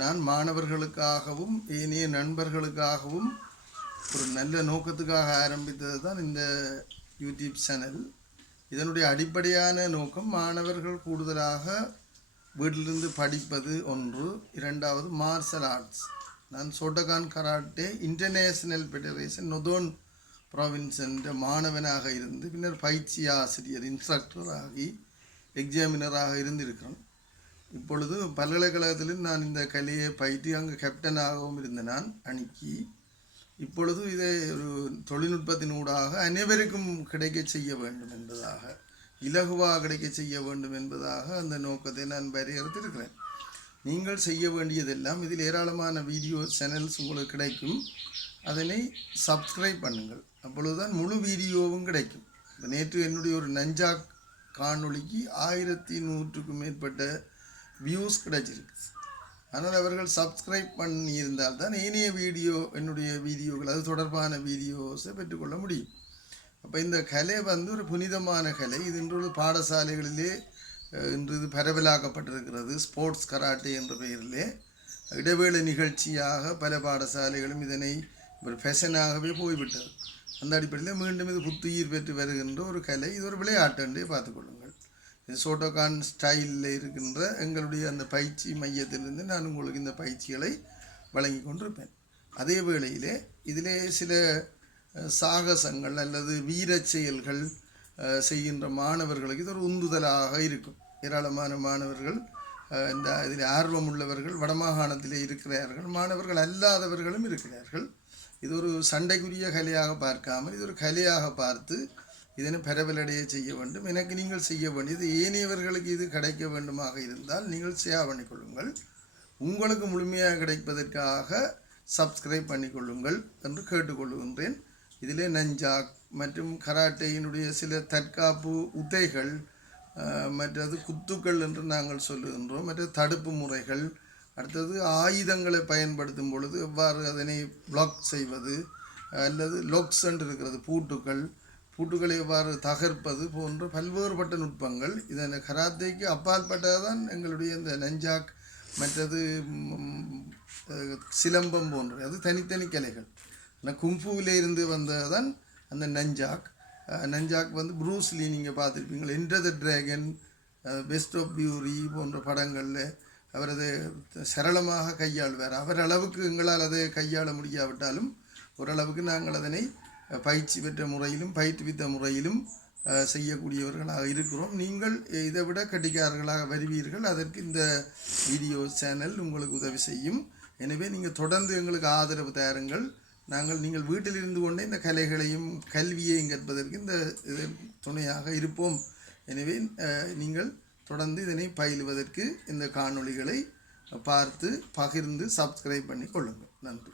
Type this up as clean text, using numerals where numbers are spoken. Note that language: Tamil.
நான் மாணவர்களுக்காகவும் ஏனைய நண்பர்களுக்காகவும் ஒரு நல்ல நோக்கத்துக்காக ஆரம்பித்தது தான் இந்த யூடியூப் சேனல். இதனுடைய அடிப்படையான நோக்கம் மாணவர்கள் கூடுதலாக வீட்டிலிருந்து படிப்பது ஒன்று, இரண்டாவது மார்ஷல் ஆர்ட்ஸ். நான் shotokan karate international federation northern province என்ற மாணவனாக இருந்து பின்னர் பயிற்சி ஆசிரியர் இன்ஸ்ட்ரக்டராகி எக்ஸாமினராக இருந்திருக்கிறேன். இப்பொழுது பல்கலைக்கழகத்திலும் நான் இந்த கலையை பயிற்சி அங்கு கேப்டனாகவும் இருந்த நான் அணிக்கு இப்பொழுது இதை ஒரு தொழில்நுட்பத்தினூடாக அனைவருக்கும் கிடைக்க செய்ய வேண்டும் என்பதாக, இலகுவாக கிடைக்க செய்ய வேண்டும் என்பதாக அந்த நோக்கத்தை நான் வரையறுத்திருக்கிறேன். நீங்கள் செய்ய வேண்டியதெல்லாம் இதில் ஏராளமான வீடியோ சேனல்ஸ் உங்களுக்கு கிடைக்கும். அதனை சப்ஸ்கிரைப் பண்ணுங்கள், அப்பொழுதுதான் முழு வீடியோவும் கிடைக்கும். நேற்று என்னுடைய ஒரு நஞ்சாக் காணொளிக்கு 1100க்கும் மேற்பட்ட வியூஸ் கிடைச்சிருக்கு. ஆனால் அவர்கள் சப்ஸ்கிரைப் பண்ணியிருந்தால் தான் ஏனைய என்னுடைய வீடியோக்கள் அது தொடர்பான வீடியோஸை பெற்றுக்கொள்ள முடியும். அப்போ இந்த கலை ஒரு புனிதமான கலை. இது இன்று பாடசாலைகளிலே இன்று இது பரவலாக்கப்பட்டிருக்கிறது. ஸ்போர்ட்ஸ் கராட்டே என்ற பெயரிலே இடைவேளை நிகழ்ச்சியாக பல பாடசாலைகளும் இதனை ஒரு ஃபேஷனாகவே போய்விட்டது. அந்த அடிப்படையில் மீண்டும் இது புத்துயிர் பெற்று வருகின்ற ஒரு கலை. இது ஒரு விளையாட்டு என்றே பார்த்துக்கொள்ளுங்கள். இது சோட்டோகான் ஸ்டைலில் இருக்கின்ற எங்களுடைய அந்த பயிற்சி மையத்திலிருந்து நான் உங்களுக்கு இந்த பயிற்சிகளை வழங்கி கொண்டிருப்பேன். அதே வேளையிலே இதிலே சில சாகசங்கள் அல்லது வீர செயல்கள் செய்கின்ற மாணவர்களுக்கு இது ஒரு உந்துதலாக இருக்கும். ஏராளமான மாணவர்கள் இந்த இதில் ஆர்வம் உள்ளவர்கள் வடமாகாணத்திலே இருக்கிறார்கள், மாணவர்கள் அல்லாதவர்களும் இருக்கிறார்கள். இது ஒரு சண்டைக்குரிய கலையாக பார்க்காமல் இது ஒரு கலையாக பார்த்து இதனை பரவலடைய செய்ய வேண்டும். எனக்கு நீங்கள் செய்ய வேண்டியது ஏனையவர்களுக்கு இது கிடைக்க வேண்டுமாக இருந்தால் நீங்கள் ஷேர் பண்ணிக்கொள்ளுங்கள். உங்களுக்கு முழுமையாக கிடைப்பதற்காக சப்ஸ்கிரைப் பண்ணிக்கொள்ளுங்கள் என்று கேட்டுக்கொள்கின்றேன். இதிலே நஞ்சாக் மற்றும் கராட்டையினுடைய சில தற்காப்பு உதைகள், மற்றது குத்துக்கள் என்று நாங்கள் சொல்லுகின்றோம், மற்ற தடுப்பு முறைகள், அடுத்தது ஆயுதங்களை பயன்படுத்தும் பொழுது எவ்வாறு அதனை பிளாக் செய்வது அல்லது லொக்ஸ் என்று இருக்கிறது, பூட்டுக்களை எவ்வாறு தகர்ப்பது போன்ற பல்வேறுபட்ட நுட்பங்கள். இதன் கராத்தைக்கு அப்பாற்பட்டதான் எங்களுடைய இந்த நஞ்சாக் மற்றது சிலம்பம் போன்ற அது தனித்தனி கலைகள். ஆனால் குங்ஃபூவிலே இருந்து வந்ததான் அந்த நஞ்சாக். ப்ரூஸ்லி நீங்கள் பார்த்துருப்பீங்கள், enter the dragon, best of fury போன்ற படங்களில் அவர் அதை சரளமாக கையாள்வார். அவர் அளவுக்கு எங்களால் அதை கையாள முடியாவிட்டாலும் ஓரளவுக்கு நாங்கள் அதனை பயிற்சி பெற்ற முறையிலும் பயிற்றுவித்த முறையிலும் செய்யக்கூடியவர்களாக இருக்கிறோம். நீங்கள் இதை விட கட்டிக்காரர்களாக வருவீர்கள். அதற்கு இந்த வீடியோ சேனல் உங்களுக்கு உதவி செய்யும். எனவே நீங்கள் தொடர்ந்து எங்களுக்கு ஆதரவு தாருங்கள். நீங்கள் வீட்டில் இருந்து கொண்டே இந்த கலைகளையும் கல்வியையும் கற்பதற்கு இந்த துணையாக இருப்போம். எனவே நீங்கள் தொடர்ந்து இதனை பயிலுவதற்கு இந்த காணொளிகளை பார்த்து பகிர்ந்து சப்ஸ்கிரைப் பண்ணி கொள்ளுங்கள். நன்றி.